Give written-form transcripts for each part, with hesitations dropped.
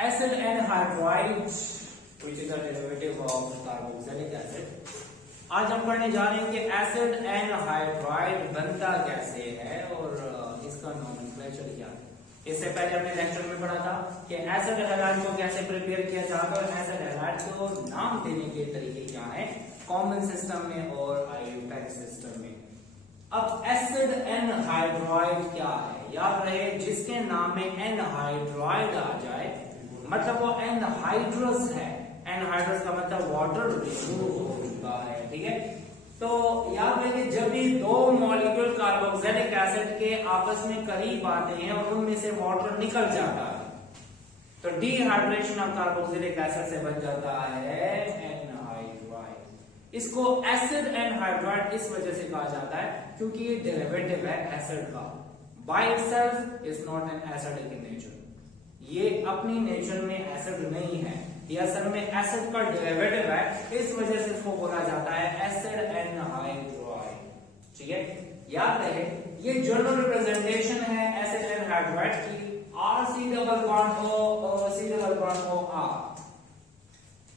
acid anhydride which is a derivative of carboxylic acid। आज हम पढ़ने जा रहे हैं कि एसिड एनहाइड्राइड बनता कैसे है और इसका नोमेनक्लेचर क्या है। इससे पहले हमने लेक्चर में पढ़ा था कि एसिड हैलाइड को कैसे प्रिपेयर किया जाता है और एसिड हैलाइड को नाम देने के तरीके क्या है कॉमन सिस्टम में और आयोपैक सिस्टम में। अब एसिड एनहाइड्राइड क्या है, याद रहे जिसके नाम में एनहाइड्राइड आ जाए मतलब वो एनहाइड्रस है। एनहाइड्रस का मतलब वाटर रिमूव हो चुका है, ठीक है। तो याद रखिए जब भी दो मॉलिक्यूल कार्बोक्सिलिक एसिड के आपस में करीब आते हैं और उनमें से वाटर निकल जाता है तो डिहाइड्रेशन ऑफ कार्बोक्सिलिक एसिड से बन जाता है एनहाइड्राइड। इसको एसिड एनहाइड्राइड इस वजह से कहा जाता है क्योंकि ये डेरिवेटिव है एसिड का। By itself is not an acidic in nature, ये अपनी नेचर में एसिड नहीं है, ये असल में एसिड का डेरिवेटिव है, इस वजह से इसको बोला जाता है एसिड एनहाइड्राइड, ठीक है। याद रहे ये जनरल रिप्रेजेंटेशन है एसिड एनहाइड्राइड की RC double bond O C double bond O R।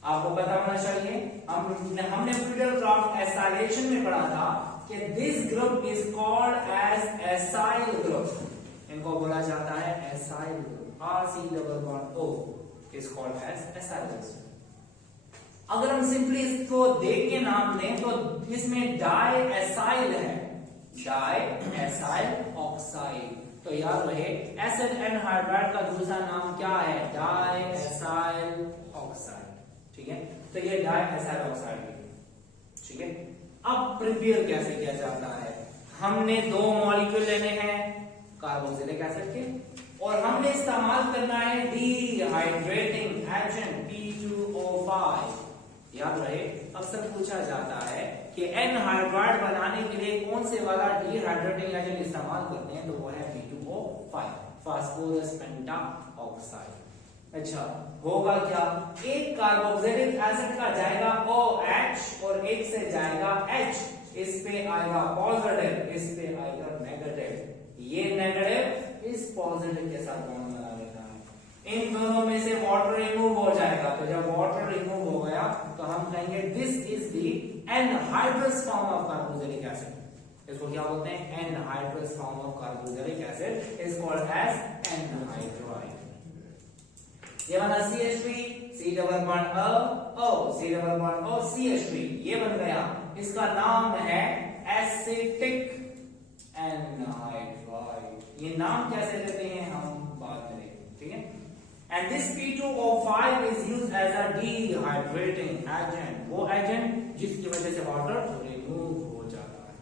आपको पता होना चाहिए हमने फ्रीडल-क्राफ्ट एसाइलेशन में पढ़ा था कि this group is called as acyl group, इनको बोला जाता है acyl group. RC double bond O is called as acyl group। अगर हम सिंपली इसको देख के नाम लें तो इसमें डाई एसाइल है, डाई एसाइल ऑक्साइड। तो याद रहे एसिड एनहाइड्राइड का दूसरा नाम क्या है, डाई एसाइल ऑक्साइड, ठीक है। तो ये डाई एसाइल ऑक्साइड है, ठीक है। अब प्रिपेयर कैसे किया जाता है, हमने दो मॉलिक्यूल लेने हैं कार्बोक्सिलिक एसिड के और हमने इस्तेमाल करना है डिहाइड्रेटिंग एजेंट P2O5। याद रहे अक्सर पूछा जाता है कि एनहाइड्राइड बनाने के लिए कौन से वाला डिहाइड्रेटिंग एजेंट इस्तेमाल करते हैं, तो वो है P2O5 फास्फोरस पेंटाऑक्साइड। अच्छा होगा क्या, एक कार्बोक्सिलिक एसिड का जाएगा OH और एक से जाएगा H, इस पे आएगा पॉजिटिव, इस पे आएगा नेगेटिव, ये नेगेटिव इस पॉजिटिव के साथ बॉन्ड बना लेता है, इन दोनों में से वाटर रिमूव हो जाएगा। तो जब वाटर रिमूव हो गया तो हम कहेंगे this is the anhydrous form of carboxylic acid. इसको क्या बोलते हैं, anhydrous form of carboxylic acid is called as anhydride. ये बना CH3 C double bond O C double bond O CH3, ये बन गया, इसका नाम है एसिटिक एनहाइड्राइड। ये नाम कैसे देते हैं हम बात करेंगे, ठीक है। And this P2O5 is used as a dehydrating agent, वो एजेंट जिसकी वजह से वाटर रिमूव हो जाता है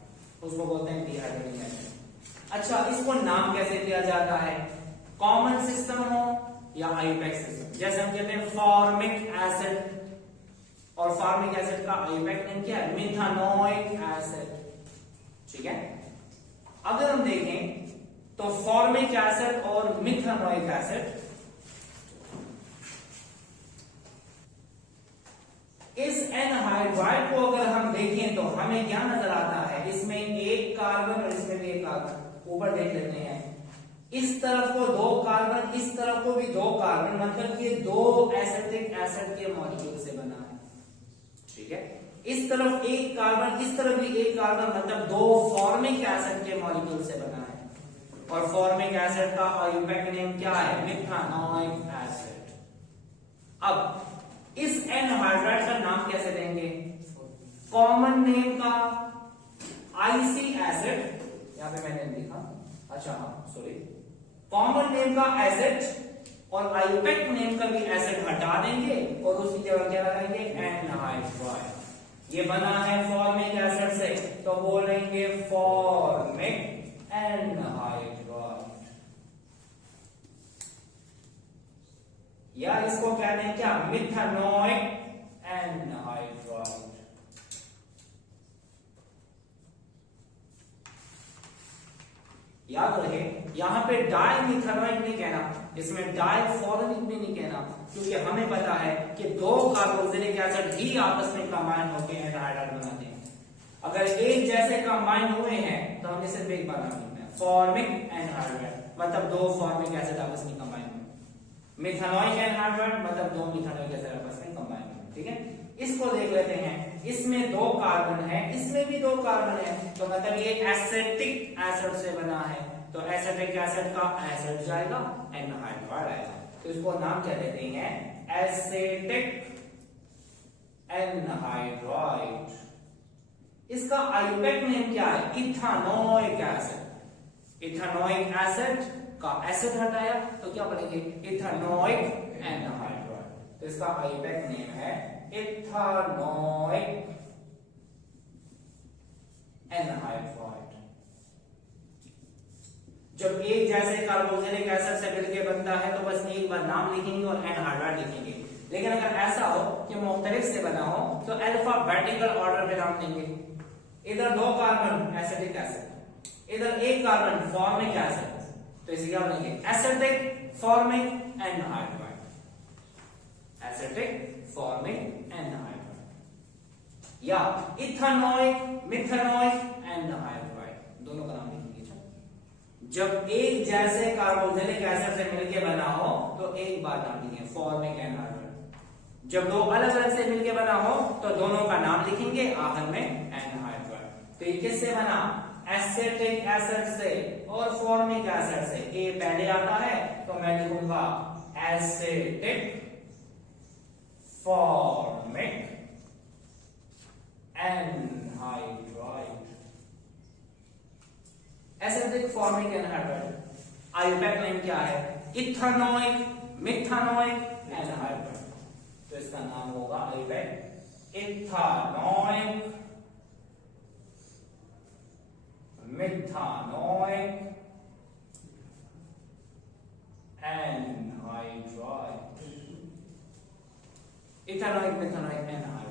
उसको बोलते हैं डिहाइड्रेटिंग एजेंट। अच्छा इसको नाम कैसे दिया जाता है, कॉमन सिस्टम हो या आयोपैक सिस्टम। जैसे हम कहते हैं फॉर्मिक एसिड और फॉर्मिक एसिड का आयोपैक नेम क्या है, मिथानोइक एसिड, ठीक है। अगर हम देखें तो फॉर्मिक एसिड और मिथानोइक एसिड, इस एनहाइड्राइड को अगर हम देखें तो हमें क्या नजर आता है, इसमें एक कार्बन और इसमें भी एक कार्बन। ऊपर देख लेते हैं, इस तरफ को दो कार्बन, इस तरफ को भी दो कार्बन, मतलब ये दो एसिटिक एसिड के मॉलिक्यूल से बना है, ठीक है। इस तरफ एक कार्बन, इस तरफ भी एक कार्बन, मतलब दो फॉर्मिक एसिड के मॉलिक्यूल से बना है। और फॉर्मिक एसिड का आयोपैक नेम क्या है, मिथानोइक एसिड। अब इस एनहाइड्राइड का नाम कैसे देंगे, कॉमन नेम का IC एसिड, यहां पे मैंने लिखा, अच्छा हाँ सॉरी, कॉमन नेम का एसिड और आयोपैक नेम का भी एसिड हटा देंगे और उसकी जगह क्या लगाएंगे, एनहाइड्राइड। ये बना है फॉर्मिक एसिड से तो बोलेंगे फॉर्मिक एनहाइड्राइड, या इसको कहते हैं क्या, मिथानोइक एनहाइड्राइड। याद रहे यहां पे डाई मिथानोइक नहीं कहना, इसमें डाई फॉर्मिक भी नहीं कहना, क्योंकि हमें पता है कि दो कार्बोक्सिलिक एसिड ही आपस में कंबाइन होकर एनहाइड्राइड बनाते हैं। अगर एक जैसे कंबाइन हुए हैं तो हम इसे सिर्फ एक बार नाम लिखते हैं, फॉर्मिक एनहाइड्राइड, मतलब दो फॉर्मिक एसिड आपस में कंबाइन हुए। मिथेनॉइक एनहाइड्राइड मतलब दो मिथेनॉइक एसिड आपस में कंबाइन है, ठीक है। इसको देख लेते हैं, इसमें दो कार्बन है, इसमें भी दो कार्बन है, तो मतलब ये एसिटिक एसिड से बना है, तो एसिटिक एसिड का एसिड जाएगा, एनहाइड्राइड आएगा, तो इसको नाम क्या देते हैं, एसिटिक एनहाइड्राइड। इसका आईयूपैक नेम क्या है, इथानोइक एसिड। इथानोइक एसिड का एसिड हटाया तो क्या बनेंगे, इथानोइक एनहाइड्राइड, तो इसका आईयूपैक नेम है इथानोइक एनहाइड्राइड। जब एक जैसे कार्बोक्सिलिक एसिड से मिलकर बनता है तो बस एक बार नाम लिखेंगे और एनहाइड्राइड लिखेंगे, लेकिन अगर ऐसा हो कि मुख्तलिफ से बना हो तो अल्फाबेटिकल ऑर्डर में नाम देंगे। इधर दो कार्बन एसिटिक एसिड, इधर एक कार्बन फॉर्मिक एसिड, तो इसे क्या बनेंगे, acetic formic anhydride, acetic formic anhydride, या इथानोइक मिथेनोइक एनहाइड्राइड, दोनों का नाम लिखेंगे। जब एक जैसे कार्बोक्सिलिक एसिड से मिलकर बना हो तो एक बार नाम लिखेंगे, फॉर्मिक एनहाइड्राइड। जब दो अलग अलग से मिलकर बना हो तो दोनों का नाम लिखेंगे, आखिर में एनहाइड्राइड। तो ये किससे बना, एसिटिक एसिड से और फॉर्मिक एसिड से। ए पहले आता है तो मैं लिखूंगा acetic formic anhydride, acetic formic anhydride. IUPAC name क्या है, इथानोइक मिथेनोइक एनहाइड्राइड, तो इसका नाम होगा IUPAC ethanoic methanoic anhydride, ethanoic methanoic anhydride.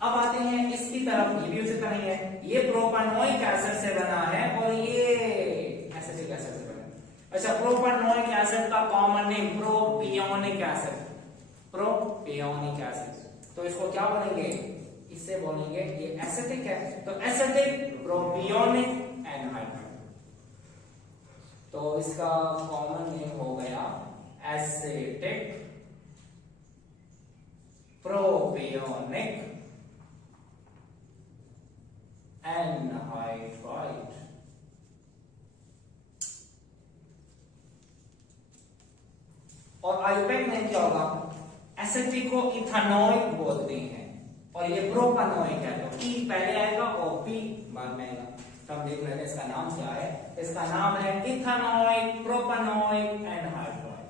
अब आते हैं इसकी तरफ, ये भी उसी तरह ही है, ये प्रोपानोइक एसिड से बना है और ये एसिटिक एसिड से बना है। अच्छा, प्रोपानोइक एसिड का common name propionic acid, propionic acid, तो इसको क्या बोलेंगे, इससे बोलेंगे ये एसिटिक है, तो एसिटिक प्रोपियोनिक एनहाइड्राइड, तो इसका कॉमन नेम हो गया एसिटिक प्रोपियोनिक एनहाइड्राइड। और आईयूपैक नेम क्या होगा, एसिटिक को इथानोइक बोलते हैं और ये प्रोपानोइक है, तो ई पहले आएगा और पी बाद में आएगा। तो हम देख रहे हैं इसका नाम क्या है, इसका नाम है ethanoic propanoic anhydride,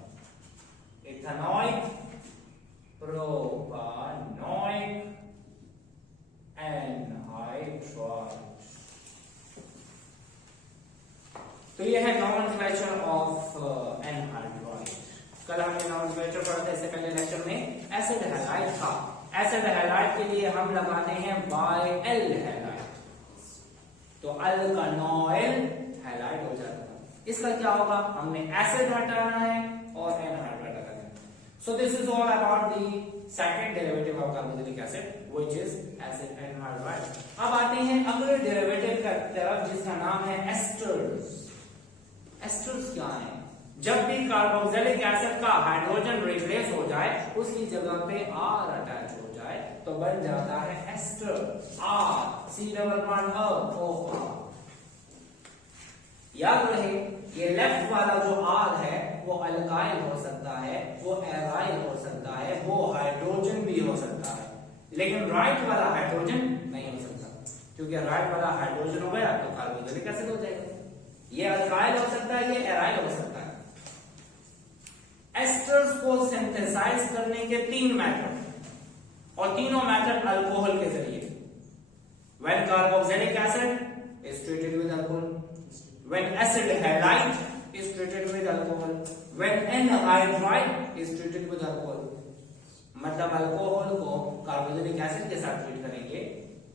ethanoic propanoic anhydride. तो ये है नॉमेनक्लेचर ऑफ एनहाइड्राइड। कल हमने नॉमेनक्लेचर पढ़ा था, इससे पहले लेक्चर में एसिड हैलाइड था। एसिड हैलाइड के लिए हम लगाते हैं बाय एल हैलाइड, तो अल्कानोइल हैलाइड हो जाता है। इसका क्या होगा, हमने एसिड हटाना है और एनहाइड्राइड हटाना है। So this is all about the second derivative of carboxylic acid which is acid anhydride. अब आते हैं अगले डेरिवेटिव की तरफ जिसका नाम है एस्टर्स। एस्टर्स क्या है, जब भी कार्बोक्सिलिक एसिड का हाइड्रोजन रिप्लेस हो जाए, उसकी जगह पे आर अटैच हो जाए तो बन जाता है ester, R C double bond O R. याद रहे ये लेफ्ट वाला जो आर है वो अल्काइल हो सकता है, वो एराइल हो सकता है, वो हाइड्रोजन भी हो सकता है, लेकिन राइट वाला हाइड्रोजन नहीं हो सकता, क्योंकि राइट वाला हाइड्रोजन हो गया तो कार्बोक्सिलिक एसिड हो जाएगा। ये अल्काइल हो सकता है, ये एराइल हो सकता है। एस्टर्स को सिंथेसाइज करने के तीन मेथड, और तीनों मेथड अल्कोहल के जरिए। When carboxylic acid is treated with alcohol, when acid halide is treated with alcohol, when anhydride is treated with alcohol. मतलब अल्कोहल को कार्बोक्सिलिक एसिड के साथ ट्रीट करेंगे,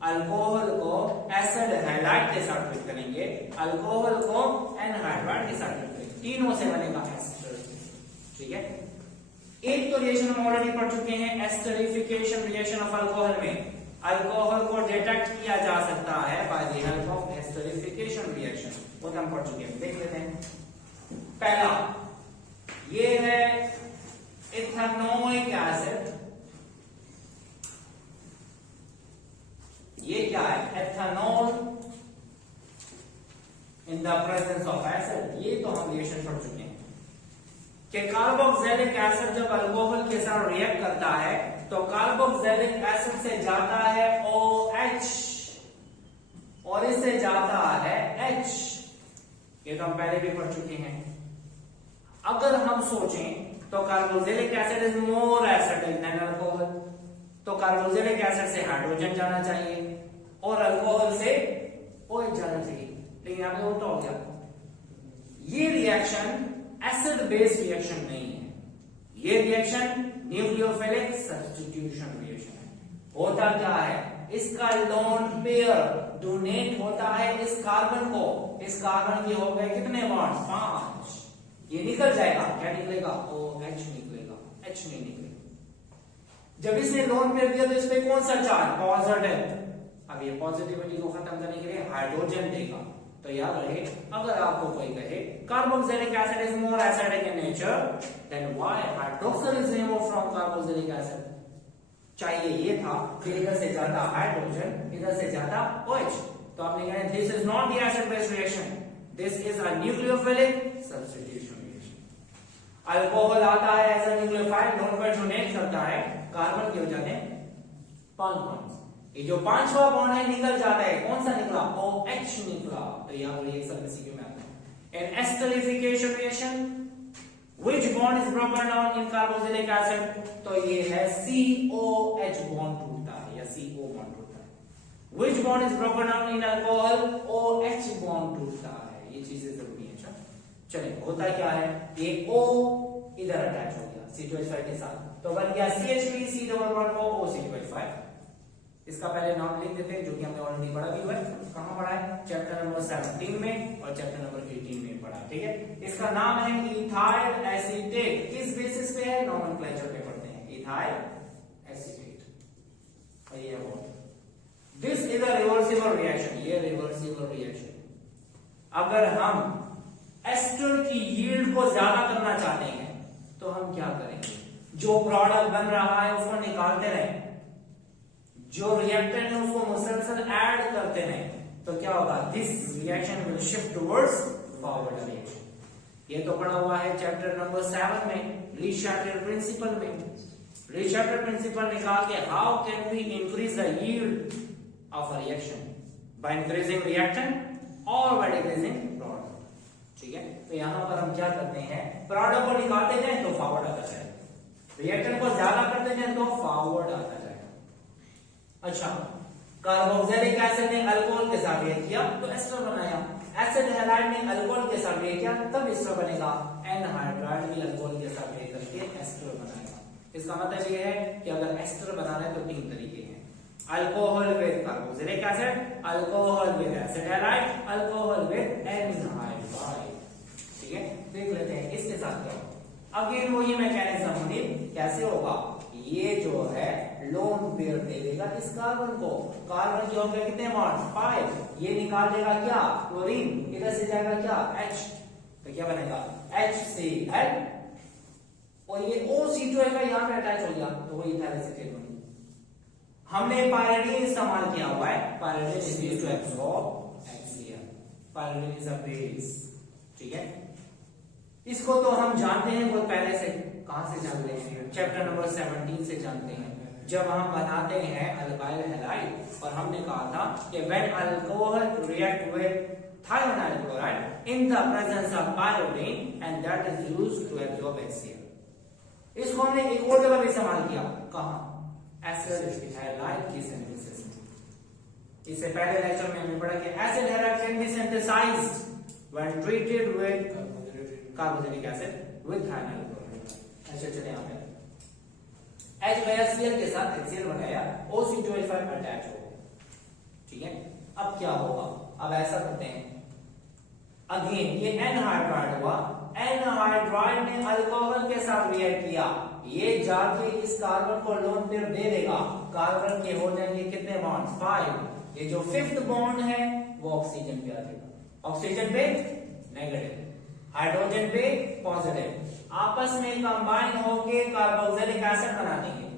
अल्कोहल को एसिड हैलाइड के साथ ट्रीट करेंगे, अल्कोहल को एनहाइड्राइड के साथ ट्रीट करेंगे, तीनों से बनेगा एस्टर। ठीक है, एक तो रिएक्शन हम ऑलरेडी पढ़ चुके हैं, एस्टरिफिकेशन रिएक्शन ऑफ अल्कोहल में अल्कोहल को डिटेक्ट किया जा सकता है by the help of esterification reaction, वो हम पढ़ चुके हैं। देख लेते हैं। पहला ये है कि कार्बोक्सिलिक एसिड जब अल्कोहल के साथ रिएक्ट करता है तो कार्बोक्सिलिक एसिड से जाता है OH और इससे जाता है H। ये तो हम पहले भी पढ़ चुके हैं। अगर हम सोचें तो carboxylic acid is more acidic then alcohol, तो कार्बोक्सिलिक एसिड से हाइड्रोजन जाना चाहिए और अल्कोहल से OH जाना चाहिए, लेकिन यहां पे उल्टा हो गया। ये रिएक्शन एसिड बेस्ड रिएक्शन नहीं है, ये रिएक्शन न्यूक्लियोफिलिक सब्स्टिट्यूशन रिएक्शन है। होता क्या है, इसका लोन पेयर डोनेट होता है इस कार्बन को, इस कार्बन के हो गए कितने बॉन्ड, 5। ये निकल जाएगा, क्या निकलेगा, OH निकलेगा, H नहीं निकलेगा। जब इसने लोन पेयर दिया तो इस पे कौन सा चार्ज, पॉजिटिव। अब ये पॉजिटिविटी को खत्म करने के लिए हाइड्रोजन देगा। तो याद रहे, अगर आपको कोई कहे carboxylic acid is more acidic in nature then why hydroxyl is removed from carboxylic acid. चाहिए ये था कि इधर से जाता हाइड्रोजन, इधर से जाता OH, तो आपने कहा this is not the acid based reaction, this is a nucleophilic substitution reaction. Alcohol आता है as a nucleophile, lone pair donate करता है, कार्बन के हो जाते हैं 5 बॉन्ड्स। ये जो 5वां बॉन्ड है निकल जाता है, कौन सा निकला, OH निकला। तो यहाँ पर एक सब में आता है। In esterification reaction which bond is broken down in carboxylic acid, तो ये है COH बॉन्ड टूटता है या CO बॉन्ड टूटता है। Which bond is broken down in alcohol, OH bond टूटता है। ये चीजें जरूरी है। चलिए होता क्या है, ये O इधर अटैच हो गया C2H5 के साथ, तो बन गया CH3 C double bond O C2H5। इसका पहले नाम लिख देते हैं, जो कि हमने ऑलरेडी पढ़ा भी हुआ है। कहां पढ़ा है, चैप्टर नंबर 17 में और चैप्टर नंबर 18 में पढ़ा, ठीक है। इसका नाम है इथाइल एसीटेट। किस बेसिस पे है, नोमेनक्लेचर पे पढ़ते हैं, इथाइल एसीटेट। और ये वो this is a reversible reaction, ये रिवर्सिबल रिएक्शन। अगर हम एस्टर की यील्ड को ज्यादा करना चाहते हैं तो हम क्या करेंगे, जो प्रोडक्ट बन रहा है उसको निकालते रहें, जो रिएक्टेंट है उसको मुसलसल ऐड करते हैं, तो क्या होगा, this reaction will shift towards forward reaction. ये तो पढ़ा हुआ है चैप्टर नंबर 7 में, ली-शार्टर प्रिंसिपल में। ली-शार्टर प्रिंसिपल निकाल के how can we increase the yield of a reaction, by increasing reactant और बाय डिक्रीजिंग प्रोडक्ट, ठीक है। तो यहां पर हम क्या करते हैं, प्रोडक्ट को निकालते जाए तो फॉरवर्ड आता जाए, रिएक्टेंट को ज्यादा करते जाए तो फॉरवर्ड आता जाए। अच्छा, कार्बोक्सिलिक एसिड ने अल्कोहल के साथ रिएक्ट किया तो एस्टर बनाया, एसिड हैलाइड ने अल्कोहल के साथ रिएक्ट किया तब एस्टर बनेगा, एनहाइड्राइड भी अल्कोहल के साथ रिएक्ट करके एस्टर बनाएगा। इसका मतलब ये है कि अगर एस्टर बनाना है तो 3 तरीके हैं, alcohol with carboxylic acid, alcohol with acid halide, alcohol with anhydride, ठीक है। देख लेते हैं इसके साथ क्या होगा। अगेन वही मैकेनिज्म होगी, कैसे होगा, ये जो है लोन पेयर दे देगा इस कार्बन को, कार्बन के हो गए कितने बॉन्ड, 5, ये निकाल देगा क्या, क्लोरीन, इधर से जाएगा क्या, H, तो क्या बनेगा HCl, और ये OC2H यहां पे अटैच हो गया तो वही इथाइल एसीटेट बनेगा। हमने पायरिडीन इस्तेमाल किया हुआ है, pyridine is used to absorb HCl, pyridine is a base, ठीक है। इसको तो हम जानते हैं बहुत पहले से, कहां से जानते हैं, चैप्टर नंबर 17 से जानते हैं, जब हम बनाते हैं अल्काइल हैलाइड और हमने कहा था कि when alcohol react with thionyl chloride in the presence of pyridine and that is used to absorb HCl। इसको हमने एक और जगह भी इस्तेमाल किया, कहां, एसिड हैलाइड की सिंथेसिस में। इससे पहले लेक्चर में हमने पढ़ा कि acid halide can be synthesised when treated with carboxylic acid with thionyl chloride। अच्छा, चलिए यहां पे HCl के साथ HCl बनाया, OC2H5 अटैच हो गया, ठीक है। अब क्या होगा, अब ऐसा करते हैं, अगेन ये एनहाइड्राइड हुआ, एनहाइड्राइड ने अल्कोहल के साथ रिएक्ट किया, ये जाके इस कार्बन को लोन पेयर दे देगा, कार्बन के हो जाएंगे कितने बॉन्ड, 5, ये जो 5th बॉन्ड है वो ऑक्सीजन पे आ जाएगा, ऑक्सीजन पे नेगेटिव, हाइड्रोजन पे पॉजिटिव, आपस में कंबाइन होके कार्बोक्सिलिक एसिड बना देंगे।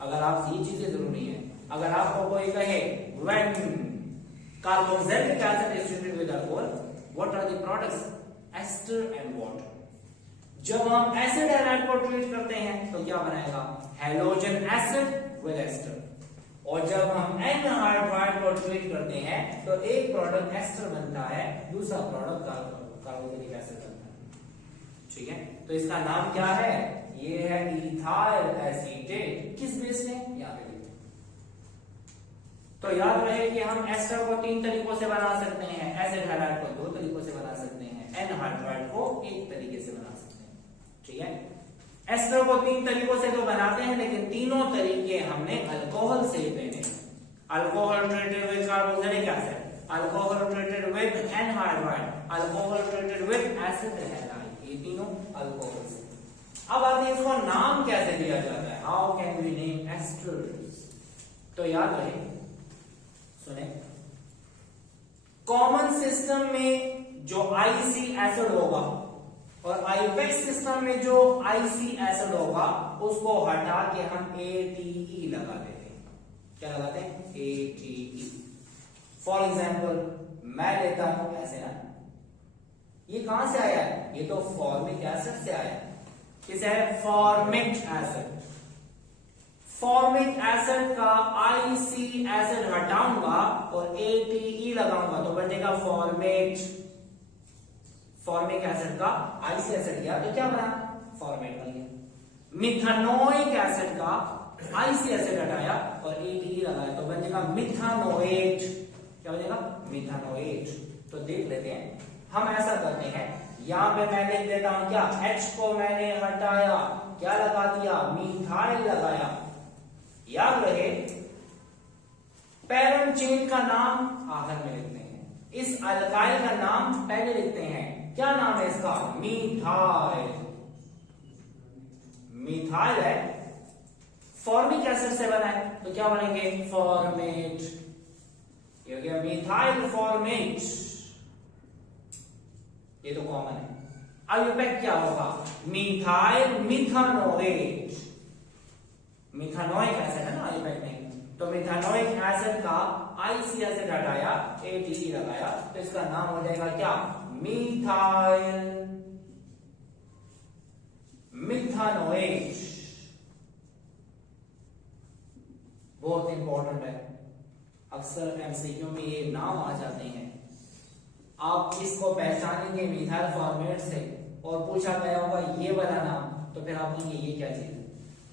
अगर आप ये चीजें जरूरी है, अगर आपको कोई कहे when carboxylic acid is treated with alcohol, what are the products, ester and water. जब हम एसिड हैलाइड को ट्रीट करते हैं तो क्या बनाएगा, हैलोजन एसिड विद एस्टर। और जब हम एनहाइड्राइड को ट्रीट करते हैं तो एक प्रोडक्ट एस्टर बनता है, दूसरा प्रोडक्ट कार्बोक्सिलिक एसिड बनता है। ठीक है, तो इसका नाम क्या है, ये है इथाइल एसीटेट। किस बेस में, यहां पे लिखते हैं। तो याद रहे कि हम एस्टर को 3 तरीकों से बना सकते हैं, एसिड हैलाइड को 2 तरीकों से बना सकते हैं, एनहाइड्राइड को 1 तरीके से बना सकते हैं। ठीक है, एस्टर को 3 तरीकों से तो बनाते हैं, लेकिन तीनों तरीके हमने अल्कोहल से लेने। Alcohol treated with carboxylic acid, alcohol treated with anhydride, alcohol treated with acid halide, ये तीनों अल्कोहल से। अब आते हैं इसको नाम कैसे दिया जाता है, how can we name esters. तो याद रहे, सुने, कॉमन सिस्टम में जो आईसी एसिड होगा और आईयूपैक्ट सिस्टम में जो आईसी एसिड होगा उसको हटा के हम ATE लगा देते हैं। क्या लगाते हैं, ATE। फॉर एग्जाम्पल मैं लेता हूं ऐसे ना, ये कहां से आया है, ये तो फॉर्मिक एसिड से आया है। किसे है, फॉर्मिक एसिड। फॉर्मिक एसिड का आईसी एसिड हटाऊंगा और ATE लगाऊंगा तो बनेगा फॉर्मेट। फॉर्मिक एसिड का आईसी एसिड किया तो क्या बना, फॉर्मेट बन गया। मिथानोइक एसिड का आईसी एसिड हटाया और ATE लगाया तो बनेगा मिथानोएट। क्या बनेगा, मिथानोएट। तो देख लेते हैं, हम ऐसा करते हैं, यहां पे मैं लिख देता हूं क्या, H को मैंने हटाया, क्या लगा दिया, मिथाइल लगाया। याद रहे, पैरेंट चेन का नाम आखिर में लिखते हैं, इस अल्काइल का नाम पहले लिखते हैं। क्या नाम है इसका, मिथाइल। मिथाइल है, फॉर्मिक एसिड से बना है तो क्या बनेंगे, फॉर्मेट। ये हो गया मिथाइल फॉर्मेट, ये तो कॉमन है। आईयूपैक्ट क्या होगा, मिथाइल मिथानोएट। मिथानोइक एसिड है ना आईयूपैक्ट में, तो मिथानोइक एसिड का आईसी एसिड हटाया, ATE लगाया तो इसका नाम हो जाएगा क्या, मिथाइल मिथानोएट। बहुत इंपॉर्टेंट है, अक्सर एमसीक्यू में ये नाम आ जाते हैं। आप इसको पहचानेंगे मिथाइल फॉर्मेट से और पूछा गया होगा ये वाला नाम, तो फिर आप कहेंगे ये क्या चीज है।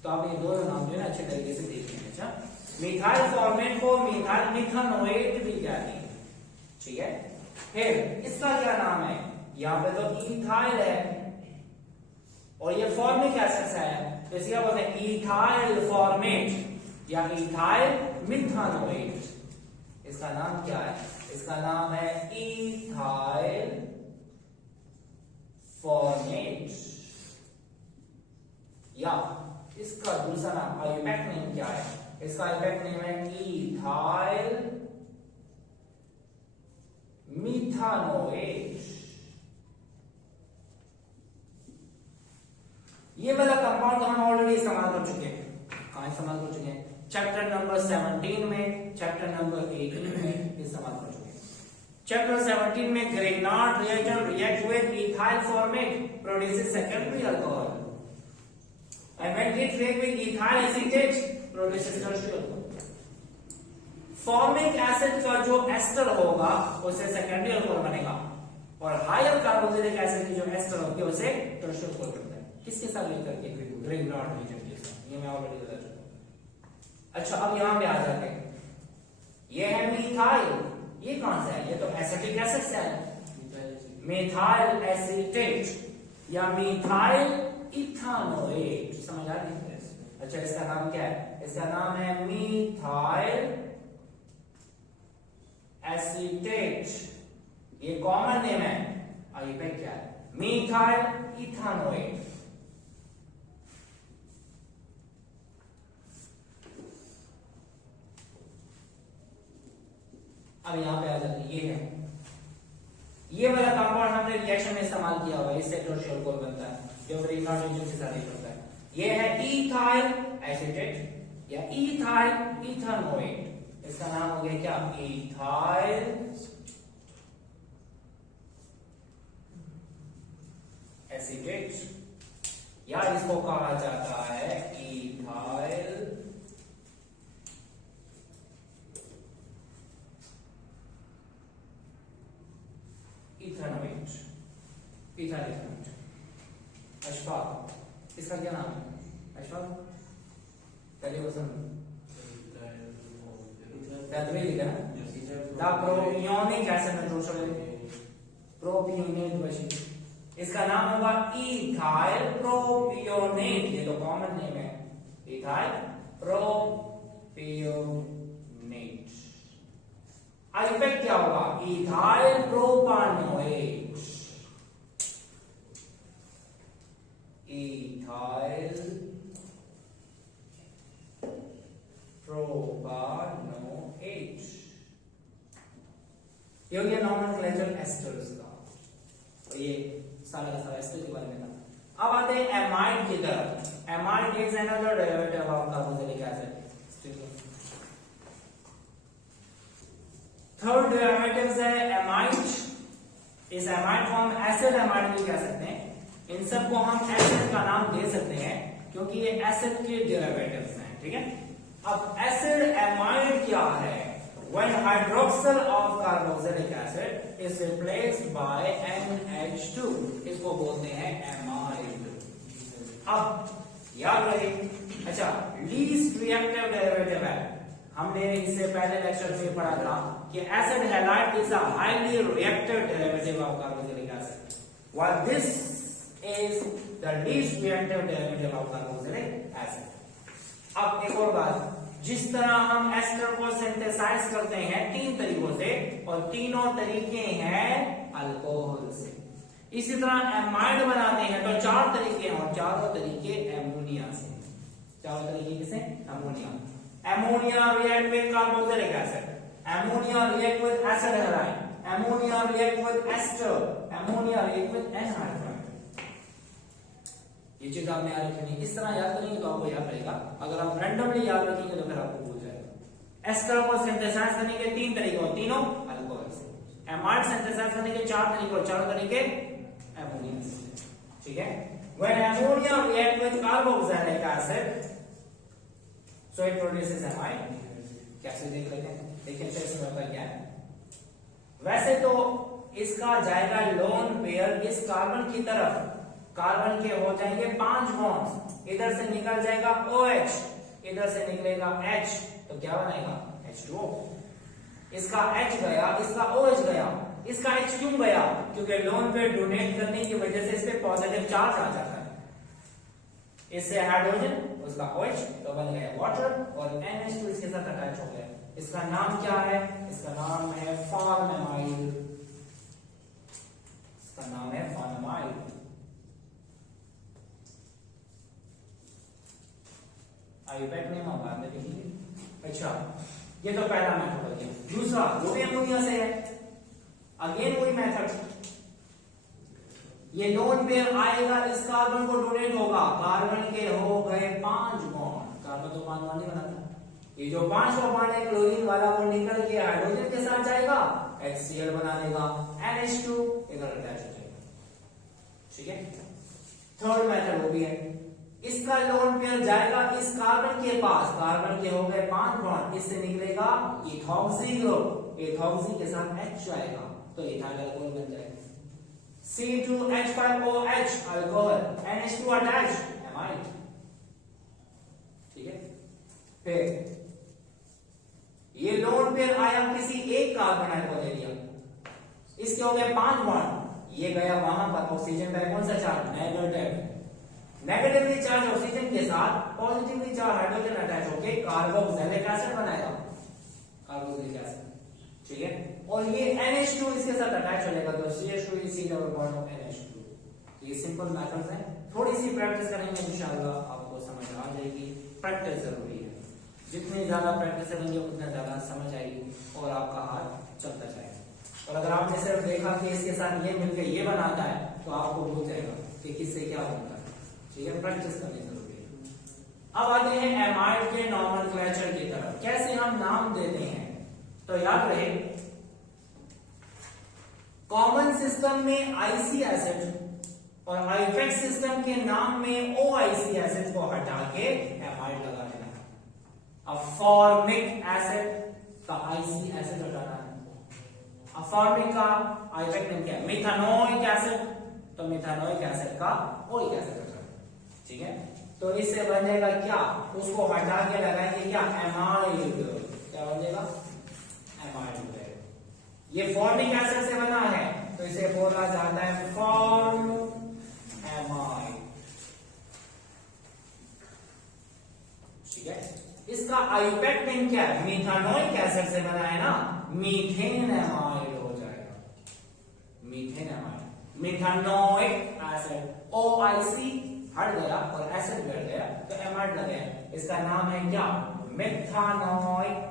तो आप ये दोनों नाम जो है अच्छे तरीके से देखेंगे। अच्छा, मिथाइल फॉर्मेट को मिथाइल मिथानोएट भी कहते हैं। ठीक है, फिर इसका क्या नाम है, यहां पे तो इथाइल है और ये फॉर्मिक एसिड से है, तो इसका बोलते हैं इथाइल फॉर्मेट या इथाइल मिथानोएट। इसका नाम क्या है, इसका नाम है इथाइल फॉर्मेट, या इसका दूसरा नाम आईयूपैक्ट नेम क्या है, इसका आईयूपैक्ट नेम है इथाइल मिथानोएट। ये वाला कंपाउंड हम ऑलरेडी इस्तेमाल कर चुके हैं। कहां इस्तेमाल कर चुके हैं, चैप्टर नंबर 17 में, चैप्टर नंबर 18 में इस्तेमाल कर चुके हैं। चैप्टर 17 में Grignard reaction react with ethyl format produces secondary alcohol, and when it react with ethyl acetate produces tertiary alcohol। Formic acid का जो एस्टर होगा उसे सेकेंडरी अल्कोहल बनेगा और हायर कार्बोक्सिलिक एसिड की जो एस्टर होगी उसे टर्शियरी अल्कोहल बनता है। किसके साथ लेकर के, ग्रिग्नार्ड रिएक्शन के साथ, ये मैं ऑलरेडी बता चुका हूं। अच्छा, अब यहां पे आ जाते हैं, ये है मिथाइल, ये कहां से है, ये तो एसिटिक एसिड से है, मिथाइल एसीटेट या मिथाइल इथानोएट। समझ आ रही है। अच्छा, इसका नाम क्या है, इसका नाम है मिथाइल एसीटेट, ये कॉमन नेम है। आईयूपैक्ट क्या है, मिथाइल इथानोएट। अब यहां पे आ जाते हैं, ये है, ये वाला कंपाउंड हमने रिएक्शन में इस्तेमाल किया हुआ है, इससे टर्शियरी अल्कोहल बनता है जो ग्रिग्नार्ड रिएक्शन के साथ होता है। ये है इथाइल एसीटेट या इथाइल इथानोएट। इसका नाम हो गया क्या, इथाइल एसीटेट। या इसको कहा जाता है ethyl ethanoate. Ethyl ethanoate. Ashfaq, इसका क्या नाम है अशफाक? पहले question propionic acid nitrogen propionate, इसका नाम होगा इथाइल प्रोपियोनेट। ये तो कॉमन नेम है, इथाइल प्रोपियोनेट। इफेक्ट क्या होगा? Ethyl propanoate, ethyl propanoate. ये हो गया नॉमेनक्लेचर एस्टर्स का, तो ये सारा का सारा एस्टर के बारे में था। अब आते हैं एमाइड की तरफ। Amide is another derivative of carboxylic acid. Third derivative है एमाइड। इस एमाइड को हम एसिड एमाइड भी कह सकते हैं। इन सब को हम एसिड का नाम दे सकते हैं क्योंकि ये एसिड के डेरिवेटिव्स हैं, ठीक है। अब एसिड एमाइड क्या है? When hydroxyl of carboxylic acid is replaced by NH2, इसको बोलते हैं एमाइड। अब याद रहे, अच्छा लीस्ट रिएक्टिव डेरिवेटिव है। हमने इससे पहले लेक्चर में पढ़ा था कि acid halide is a highly reactive derivative of carboxylic acid, while this is the least reactive derivative of carboxylic acid। अब एक और बात, जिस तरह हम एस्टर को सिंथेसाइज करते हैं 3 तरीकों से, और तीनों तरीके हैं अल्कोहल से, इसी तरह एमाइड बनाते हैं तो 4 तरीके हैं, और चारों तरीके एमोनिया से। चारों तरीके किसे? Ammonia. Ammonia react with carboxylic acid, ammonia react with acid halide, ammonia react with ester, ammonia react with anhydride. ये चीज आपने याद रखनी है। इस तरह याद करेंगे तो आपको याद रहेगा, अगर आप रैंडमली याद रखेंगे तो फिर आपको भूल जाएगा। एस्टर को सिंथेसाइज करने के 3 तरीके, और तीनों अल्कोहल से। एमाइड सिंथेसाइज करने के 4 तरीके, और चारों तरीके एमोनिया से, ठीक है। When ammonia react with carboxylic acid, so it produces amide। कैसे देख लेते हैं, देखिए इसमें होता क्या है। वैसे तो इसका जाएगा लोन पेयर इस कार्बन की तरफ, कार्बन के हो जाएंगे 5 बॉन्ड्स, इधर से निकल जाएगा OH, इधर से निकलेगा H, तो क्या बनेगा? H2O। इसका H गया, इसका OH गया। इसका H क्यों गया? क्योंकि लोन पे डोनेट करने की वजह से इस पे पॉजिटिव चार्ज आ जाता है। इससे हाइड्रोजन, उसका OH, तो बन गया वाटर, और NH2 इसके साथ अटैच हो गया। इसका नाम क्या है? इसका नाम है फॉर्मेमाइड। इसका नाम है फॉर्मेमाइड। आईपैड में हम बाद में देखेंगे। अच्छा, ये तो पहला मेथड हो गया। दूसरा वो भी अमोनिया से है, अगेन वही मेथड। ये लोन पेयर आएगा, इस कार्बन को डोनेट होगा, कार्बन के हो गए 5 बॉन्ड, कार्बन तो 5 बॉन्ड नहीं बनाता। ये जो 5वां बॉन्ड है क्लोरीन वाला, वो निकल के हाइड्रोजन के साथ जाएगा, HCl बना देगा, NH2 इधर अटैच हो जाएगा, ठीक है। थर्ड मेथड वो भी है, इसका लोन पेयर जाएगा इस कार्बन के पास, कार्बन के हो गए 5 बॉन्ड, इससे निकलेगा इथॉक्सी ग्रुप, इथॉक्सी के साथ H आएगा, तो इथाइल अल्कोहल बन जाएगा। C2H5OH alcohol, NH2 attach, amide, ठीक है। फिर ये लोन पेयर आया किसी एक कार्बन को दे दिया, इसके हो गए 5 बॉन्ड, ये गया वहां पर ऑक्सीजन का कौन सा charge? Negative. Negatively charge oxygen के साथ पॉजिटिवली चार्ज हाइड्रोजन अटैच होकर कार्बोक्सिलिक एसिड बनाएगा, कार्बोक्सिलिक एसिड, ठीक है। और ये NH2 इसके साथ अटैच हो जाएगा, तो CH2 is double bond of NH2। ये सिंपल मेथड्स हैं, थोड़ी सी प्रैक्टिस करेंगे इंशाल्लाह आपको समझ आ जाएगी। प्रैक्टिस जरूरी है, जितनी ज्यादा प्रैक्टिस करेंगे उतना ज्यादा समझ आएगी और आपका हाथ चलता जाएगा। और अगर आपने सिर्फ देखा कि इसके साथ ये मिलकर ये बनाता है, तो आपको भूल जाएगा कि किससे क्या बनता है, ठीक है। प्रैक्टिस करनी जरूरी है। अब आते हैं एमाइड के नॉमेनक्लेचर की तरफ, कैसे हम नाम देते हैं। तो याद रहे, कॉमन सिस्टम में आईसी एसिड और आईयूपैक सिस्टम के नाम में OIC एसिड को हटा के एमाइड लगा देना है। अब फॉर्मिक एसिड का आईसी एसिड हटाना है। अब फॉर्मिक का आईयूपैक नेम क्या है? मिथानोइक एसिड, तो मिथानोइक एसिड का ओइक एसिड हटाना। ठीक है, तो इससे बनेगा क्या? उसको हटा के लगाएंगे क्या? एमाइड। क्या बनेगा? एमाइड। ये फॉर्मिक एसिड से बना है तो इसे बोला जाता है फॉर्म एमाइड। ठीक है, इसका आईयूपैक नेम क्या है? मिथानोइक एसिड से बना है ना, मीथेन एमाइड हो जाएगा। मीथेन एमाइड, मिथानोइक एसिड, OIC हट गया और एसिड बैठ गया तो एमाइड लगे। इसका नाम है क्या? Methane amide.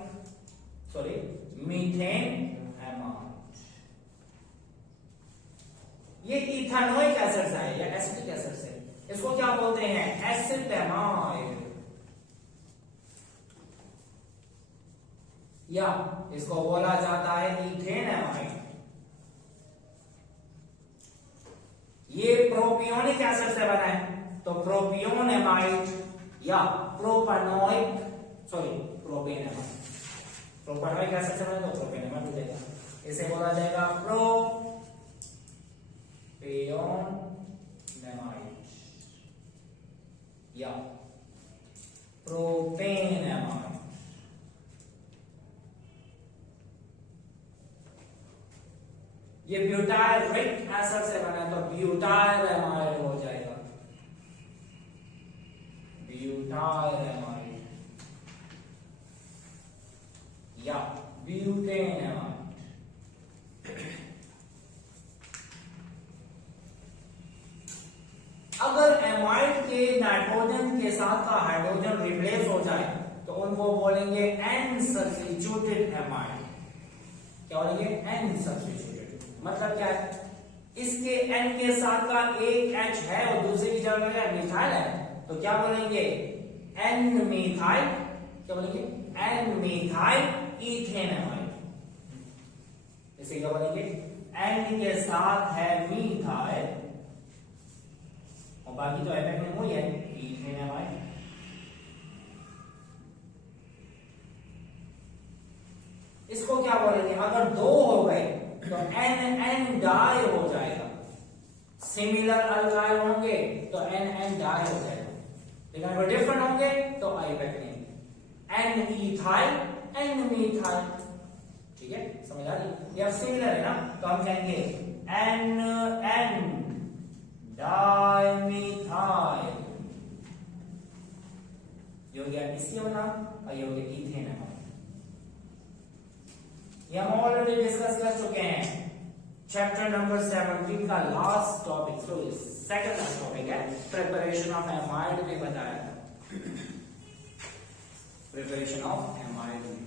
ये इथानोइक एसिड से है या एसिटिक एसिड से, इसको क्या बोलते हैं? एसिटेमाइड, या इसको बोला जाता है इथेन एमाइड। ये प्रोपियोनिक एसिड से बना है तो प्रोपियोन एमाइड या propanoic propane amide. Propanoic acid से बना तो प्रोपेन एमाइड हो जाएगा। इसे बोला जाएगा प्रोपियोन एमाइड या प्रोपेन एमाइड। ये ब्यूटायरिक एसिड से बना है तो ब्यूटायर एमाइड हो जाएगा। ब्यूटायर एमाइड या ब्यूटेन एमाइड। अगर एमाइड के नाइट्रोजन के साथ का हाइड्रोजन रिप्लेस हो जाए तो उनको बोलेंगे एन सब्स्टिट्यूटेड एमाइड। क्या बोलेंगे? N substituted. मतलब क्या है? इसके N के साथ का एक H है और दूसरे की जगह मिथाइल है तो क्या बोलेंगे? N methyl. क्या बोलेंगे? N methyl ethane amide. इसे क्या बोलेंगे? N के साथ है मिथाइल और बाकी तो एमाइड में वही है इथेन एमाइड। इसको क्या बोलेंगे? अगर दो हो गए तो NN डाई हो जाएगा। सिमिलर अल्काइल होंगे तो NN डाई हो जाएगा, लेकिन अगर डिफरेंट होंगे तो IUPAC name N ethyl N methyl. ठीक है, समझ आ रही? ये सिमिलर है ना तो हम कहेंगे NN डाई मिथाइल। ये हो गया इसके नाम और ये हो गया इथेन एमाइड। ये हम ऑलरेडी डिस्कस कर चुके हैं चैप्टर नंबर 17 का last topic. So second last topic है प्रिपरेशन ऑफ एमाइड में बताया था। प्रिपरेशन ऑफ एमाइड में